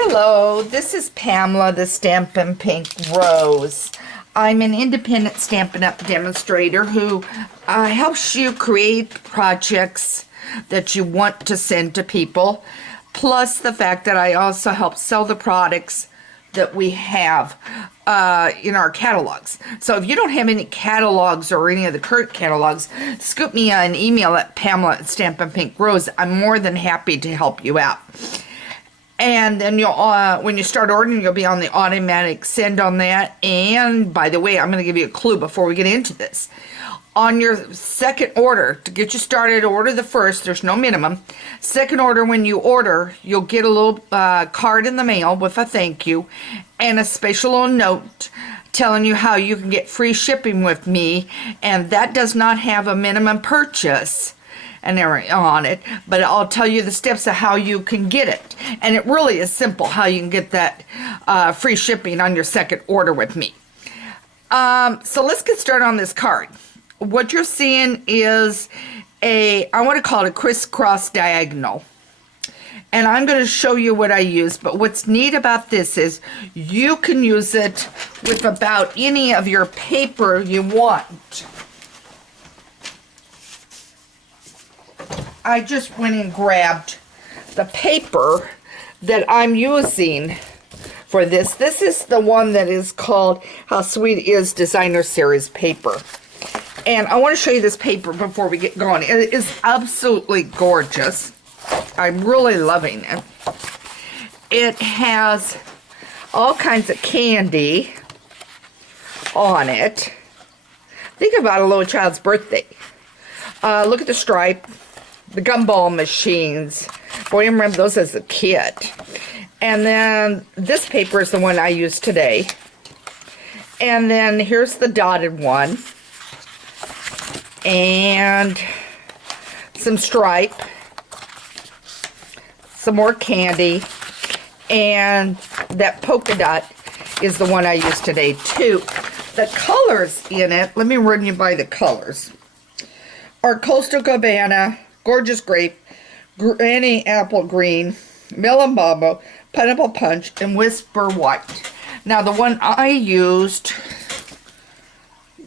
Hello, this is Pamela, the Stampin' Pink Rose. I'm an independent Stampin' Up! Demonstrator who helps you create projects that you want to send to people, plus the fact that I also help sell the products that we have in our catalogs. So if you don't have any catalogs or any of the current catalogs, scoop me an email at Pamela@Stampin'Pink Rose. I'm more than happy to help you out. And then you'll, when you start ordering, you'll be on the automatic send on that. And by the way, I'm going to give you a clue before we get into this. On your second order, to get you started, order the first. There's no minimum. Second order, when you order, you'll get a little card in the mail with a thank you and a special little note telling you how you can get free shipping with me. And that does not have a minimum purchase and everything on it, but I'll tell you the steps of how you can get it. And it really is simple how you can get that free shipping on your second order with me. So let's get started on this card. What you're seeing is I want to call it a crisscross diagonal. And I'm going to show you what I use, but what's neat about this is you can use it with about any of your paper you want. I just went and grabbed the paper that I'm using for this. This is the one that is called How Sweet Is Designer Series paper. And I want to show you this paper before we get going. It is absolutely gorgeous. I'm really loving it. It has all kinds of candy on it. Think about a little child's birthday. Look at the stripe. The gumball machines. Boy, I remember those as a kid. And then this paper is the one I use today. And then here's the dotted one. And some stripe. Some more candy. And that polka dot is the one I use today too. The colors in it, let me run you by the colors, are Coastal Cabana, Gorgeous Grape, Granny Apple Green, Melon Mambo, Pineapple Punch, and Whisper White. Now the one I used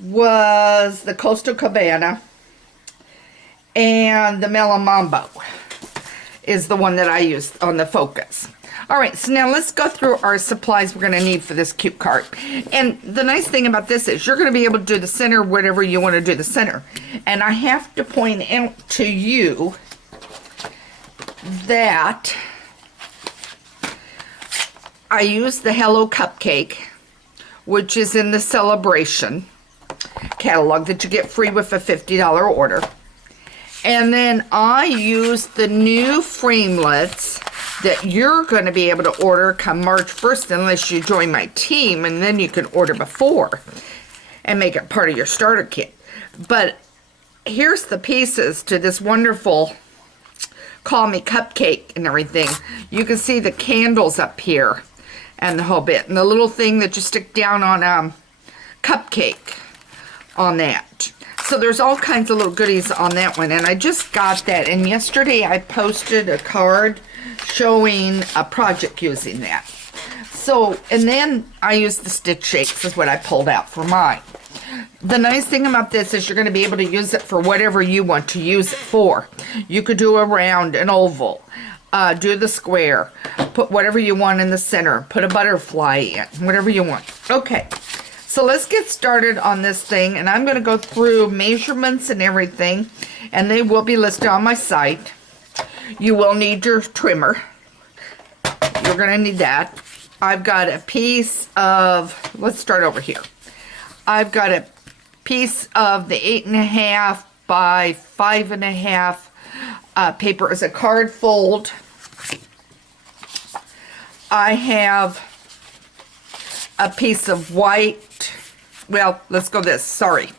was the Coastal Cabana, and the Melon Mambo is the one that I used on the focus. Alright, so now let's go through our supplies we're going to need for this cute card. And the nice thing about this is you're going to be able to do the center whatever you want to do the center. And I have to point out to you that I used the Hello Cupcake, which is in the Celebration catalog that you get free with a $50 order. And then I used the new framelets that you're going to be able to order come March 1st unless you join my team, and then you can order before and make it part of your starter kit. But here's the pieces to this wonderful Call Me Cupcake and everything. You can see the candles up here and the whole bit, and the little thing that you stick down on cupcake on that. So there's all kinds of little goodies on that one, and I just got that. And yesterday I posted a card showing a project using that. So, and then I used the stick shakes is what I pulled out for mine. The nice thing about this is you're going to be able to use it for whatever you want to use it for. You could do a round, an oval, do the square, put whatever you want in the center, put a butterfly in, whatever you want. Okay. So let's get started on this thing, and I'm going to go through measurements and everything, and they will be listed on my site. You will need your trimmer. You're going to need that. I've got a piece of, let's start over here. I've got a piece of the 8.5 by 5.5 paper as a card fold. I have a piece of white, well, let's go this, sorry.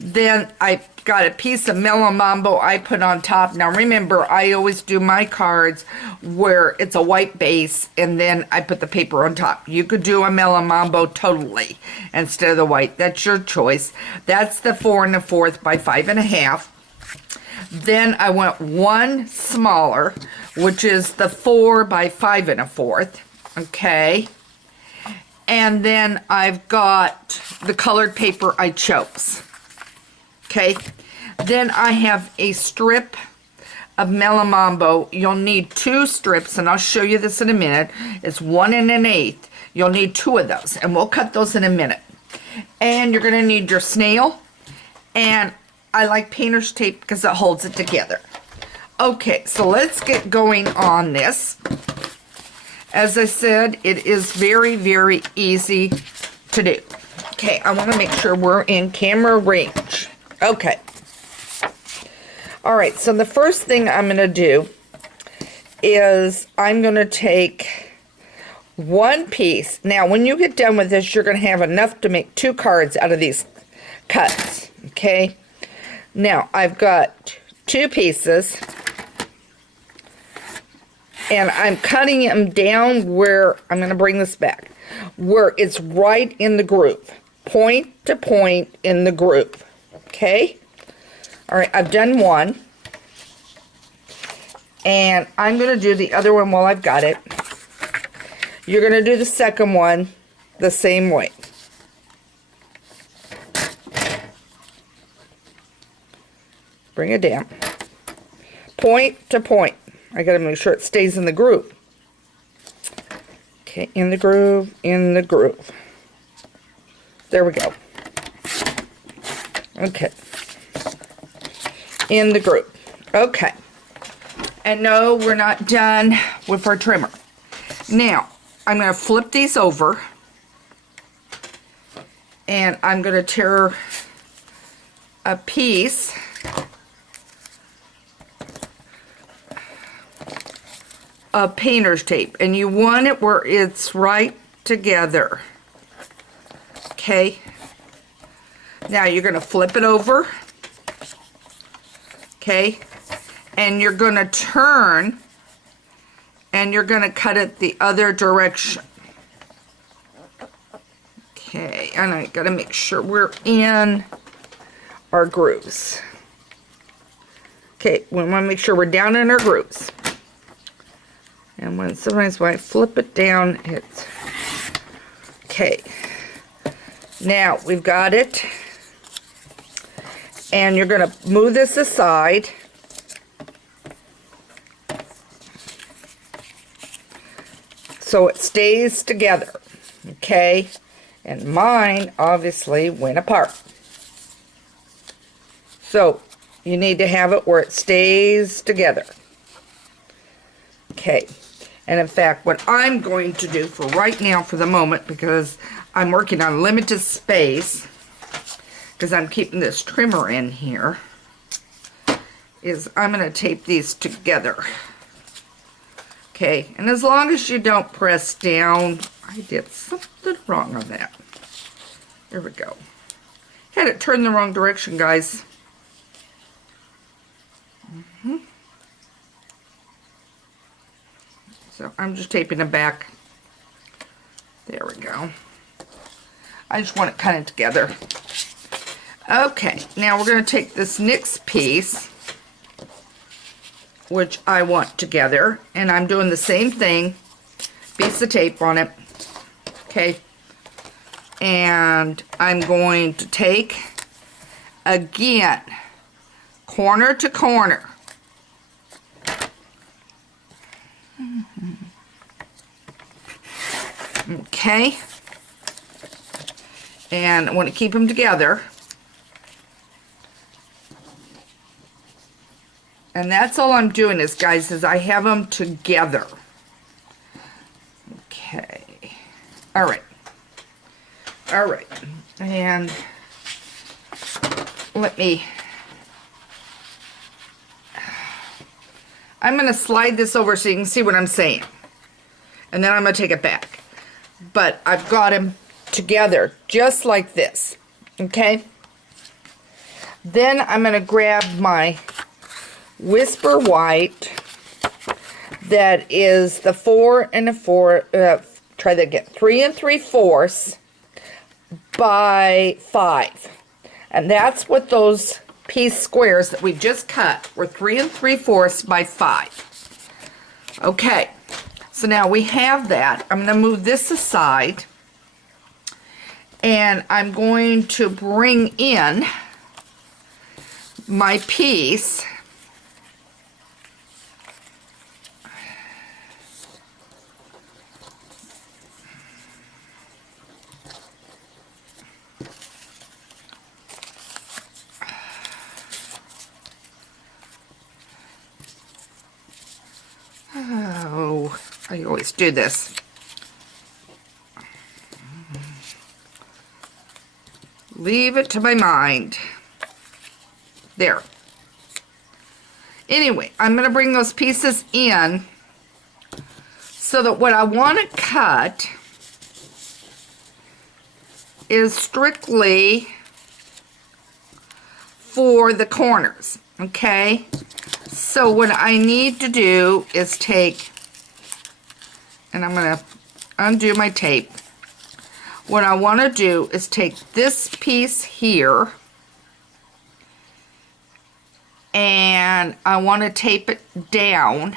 Then I got a piece of Melon Mambo I put on top. Now remember, I always do my cards where it's a white base and then I put the paper on top. You could do a Melon Mambo totally instead of the white. That's your choice. That's the 4 1/4 by 5.5. Then I went one smaller, which is the 4 by 5 1/4. Okay. And then I've got the colored paper I chose. Okay. Then I have a strip of Melamambo. You'll need 2 strips, and I'll show you this in a minute. It's 1 1/8. You'll need 2 of those, and we'll cut those in a minute. And you're going to need your snail, and I like painter's tape because it holds it together. Okay, so let's get going on this. As I said, it is very, very easy to do. Okay, I want to make sure we're in camera range. Okay. All right, so the first thing I'm going to do is I'm going to take 1 piece. Now, when you get done with this, you're going to have enough to make 2 cards out of these cuts. Okay. Now, I've got 2 pieces. And I'm cutting them down where, I'm going to bring this back, where it's right in the groove. Point to point in the groove. Okay? All right, I've done 1. And I'm going to do the other one while I've got it. You're going to do the second one the same way. Bring it down. Point to point. I got to make sure it stays in the groove. Okay, in the groove, in the groove. There we go. Okay. In the groove. Okay. And no, we're not done with our trimmer. Now, I'm going to flip these over. And I'm going to tear a piece of painter's tape, and you want it where it's right together. Okay, now you're going to flip it over. Okay, and you're going to turn and you're going to cut it the other direction. Okay, and I got to make sure we're in our grooves. Okay, we want to make sure we're down in our grooves. And sometimes when I flip it down, it's okay. Now we've got it, and you're going to move this aside. So it stays together, okay? And mine obviously went apart. So you need to have it where it stays together. Okay. And in fact, what I'm going to do for right now, for the moment, because I'm working on limited space, because I'm keeping this trimmer in here, is I'm going to tape these together. Okay, and as long as you don't press down, I did something wrong on that. There we go. Had it turned the wrong direction, guys. So I'm just taping it back. There we go. I just want it kind of together. Okay, now we're going to take this next piece, which I want together, and I'm doing the same thing. Piece of tape on it. Okay. And I'm going to take, again, corner to corner. Okay, and I want to keep them together, and that's all I'm doing is, guys, is I have them together. Okay, all right, and I'm going to slide this over so you can see what I'm saying, and then I'm going to take it back. But I've got them together just like this. Okay? Then I'm going to grab my Whisper White that is the 4 3 3/4 by 5. And that's what those piece squares that we just cut were 3 3/4 by 5. Okay. So now we have that. I'm going to move this aside, and I'm going to bring in my piece. Oh, I always do this. Leave it to my mind. There. Anyway, I'm going to bring those pieces in so that what I want to cut is strictly for the corners, okay? So what I need to do is take, and I'm going to undo my tape. What I want to do is take this piece here, and I want to tape it down.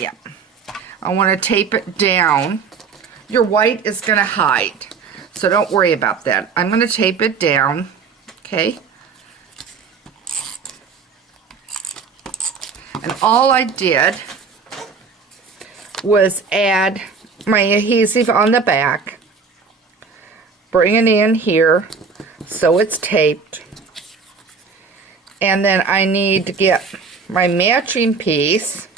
Yeah, I want to tape it down. Your white is going to hide, so don't worry about that. I'm going to tape it down, okay? And all I did was add my adhesive on the back, bring it in here so it's taped, and then I need to get my matching piece,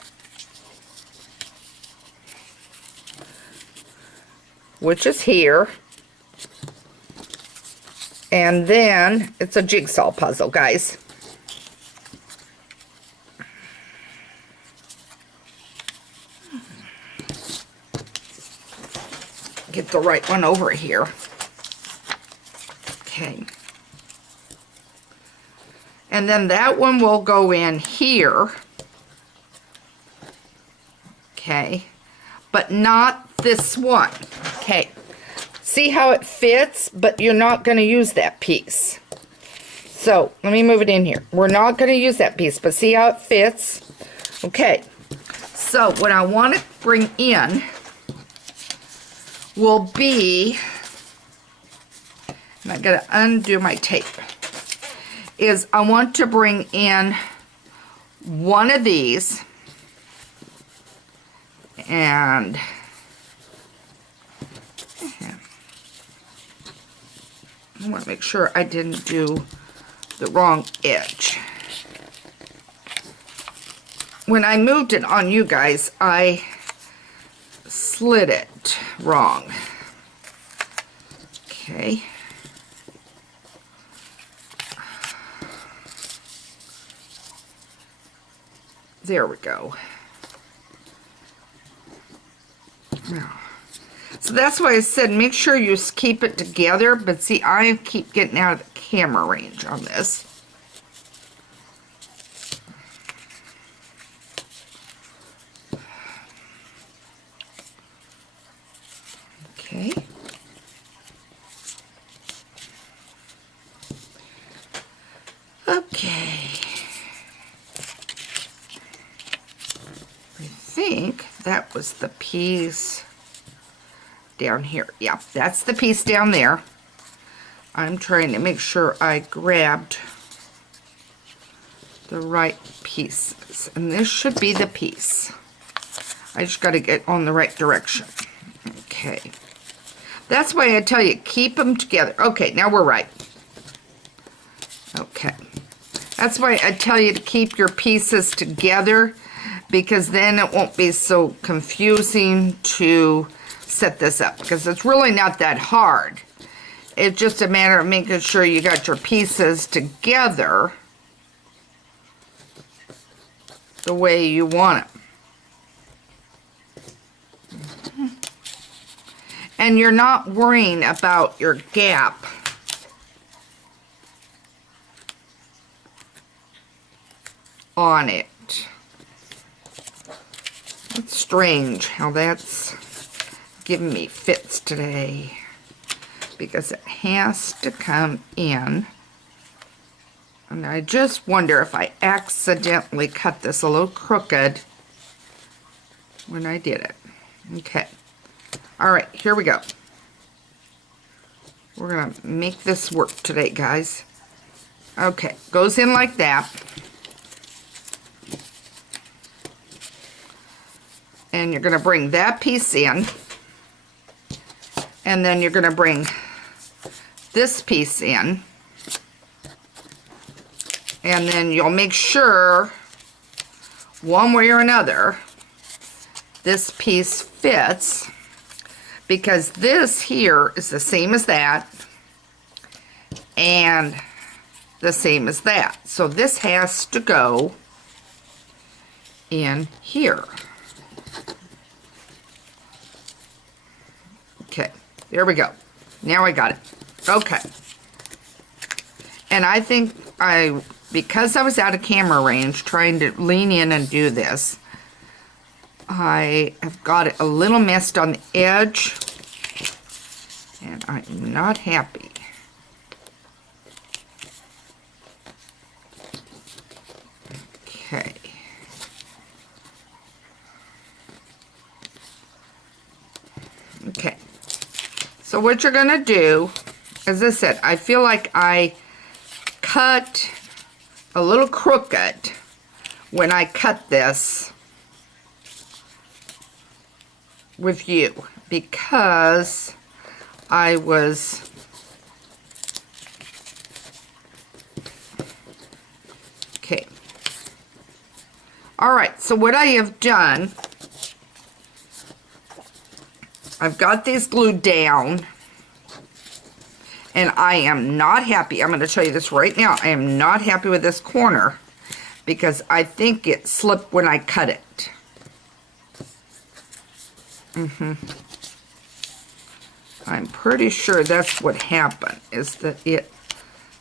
which is here, and then it's a jigsaw puzzle, guys. Get the right one over here. Okay. And then that one will go in here. Okay. But not this one. Okay. See how it fits, but you're not going to use that piece. So, let me move it in here. We're not going to use that piece, but see how it fits? Okay. So, what I want to bring in will be, and I gotta undo my tape, is I want to bring in one of these, and I want to make sure I didn't do the wrong edge. When I moved it on you guys, I slid it wrong. Okay. There we go. Now, so that's why I said make sure you keep it together, but see, I keep getting out of the camera range on this. Okay. Okay. I think that was the piece down here. Yeah, that's the piece down there. I'm trying to make sure I grabbed the right pieces. And this should be the piece. I just got to get on the right direction. Okay. That's why I tell you, keep them together. Okay, now we're right. Okay. That's why I tell you to keep your pieces together, because then it won't be so confusing to set this up, because it's really not that hard. It's just a matter of making sure you got your pieces together the way you want them. And you're not worrying about your gap. On it. It's strange how that's giving me fits today, because it has to come in, and I just wonder if I accidentally cut this a little crooked, when I did it. Okay. All right, here we go. We're going to make this work today, guys. Okay, goes in like that. And you're going to bring that piece in. And then you're going to bring this piece in. And then you'll make sure, one way or another, this piece fits, because this here is the same as that and the same as that. So this has to go in here. Okay, there we go. Now I got it. Okay. And I think because I was out of camera range trying to lean in and do this, I have got it a little messed on the edge, and I'm not happy. Okay. Okay. So what you're going to do, as I said, I feel like I cut a little crooked when I cut this with you, because I was okay. All right, so what I have done, I've got these glued down, and I am not happy. I'm going to tell you this right now. I am not happy with this corner because I think it slipped when I cut it. I'm pretty sure that's what happened, is that it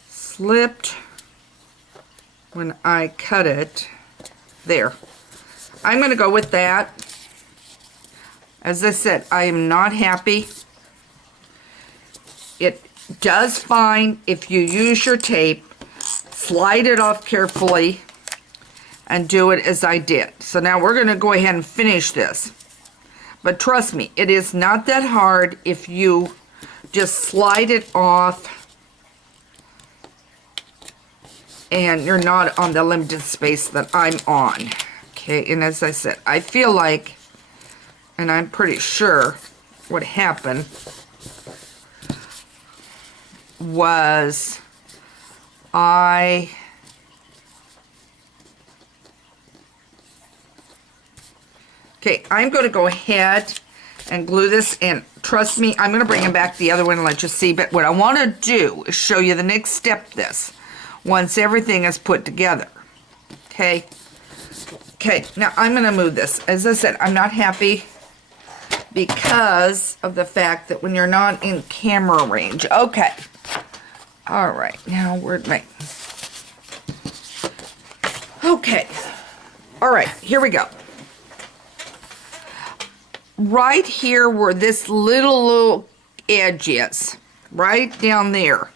slipped when I cut it. There. I'm going to go with that. As I said, I am not happy. It does fine if you use your tape, slide it off carefully, and do it as I did. So now we're going to go ahead and finish this. But trust me, it is not that hard if you just slide it off and you're not on the limited space that I'm on. Okay, and as I said, I feel like, and I'm pretty sure what happened was okay, I'm going to go ahead and glue this in. Trust me, I'm going to bring it back the other one and let you see. But what I want to do is show you the next step this, once everything is put together. Okay? Okay, now I'm going to move this. As I said, I'm not happy because of the fact that when you're not in camera range. Okay. All right, now where'd my... Okay. All right, here we go. Right here where this little edge is, right down there,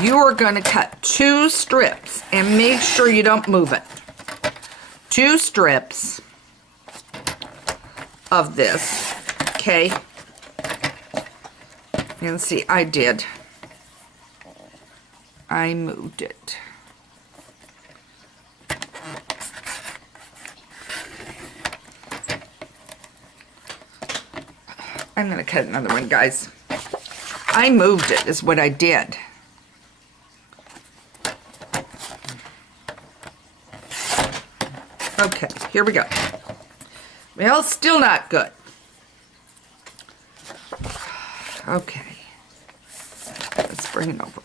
you are going to cut 2 strips and make sure you don't move it. 2 strips of this, okay? And see, I did. I moved it. I'm going to cut another one, guys. I moved it, is what I did. Okay, here we go. Well, still not good. Okay. Let's bring it over.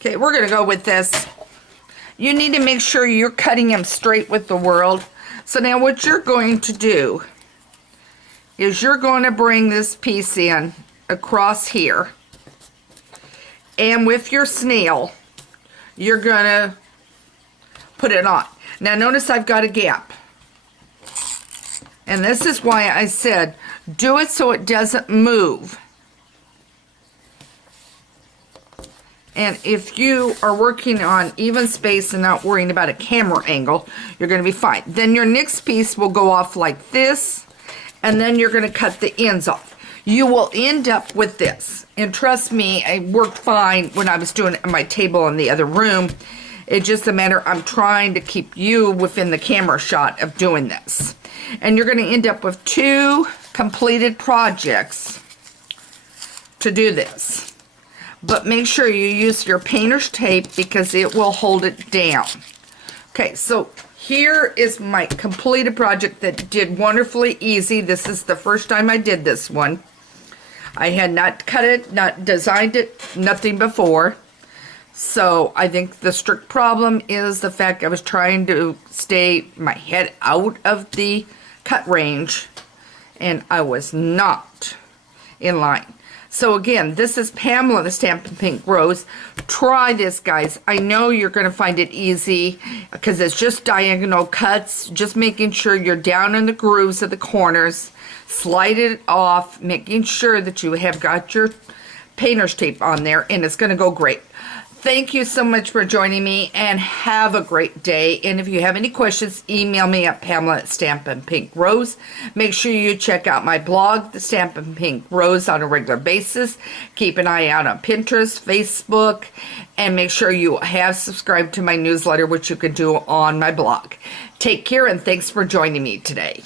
Okay, we're going to go with this. You need to make sure you're cutting them straight with the world. So now what you're going to do is you're going to bring this piece in across here. And with your snail, you're going to put it on. Now notice I've got a gap. And this is why I said, do it so it doesn't move. And if you are working on even space and not worrying about a camera angle, you're going to be fine. Then your next piece will go off like this, and then you're going to cut the ends off. You will end up with this. And trust me, I worked fine when I was doing it on my table in the other room. It's just a matter, I'm trying to keep you within the camera shot of doing this. And you're going to end up with 2 completed projects to do this. But make sure you use your painter's tape because it will hold it down. Okay, so here is my completed project that did wonderfully easy. This is the first time I did this one. I had not cut it, not designed it, nothing before. So I think the strict problem is the fact I was trying to stay my head out of the cut range, and I was not in line. So again, this is Pamela, the Stampin' Pink Rose. Try this, guys. I know you're going to find it easy because it's just diagonal cuts, just making sure you're down in the grooves of the corners, slide it off, making sure that you have got your painter's tape on there, and it's going to go great. Thank you so much for joining me, and have a great day. And if you have any questions, email me at Pamela at Stampin' Pink Rose. Make sure you check out my blog, The Stampin' Pink Rose, on a regular basis. Keep an eye out on Pinterest, Facebook, and make sure you have subscribed to my newsletter, which you can do on my blog. Take care, and thanks for joining me today.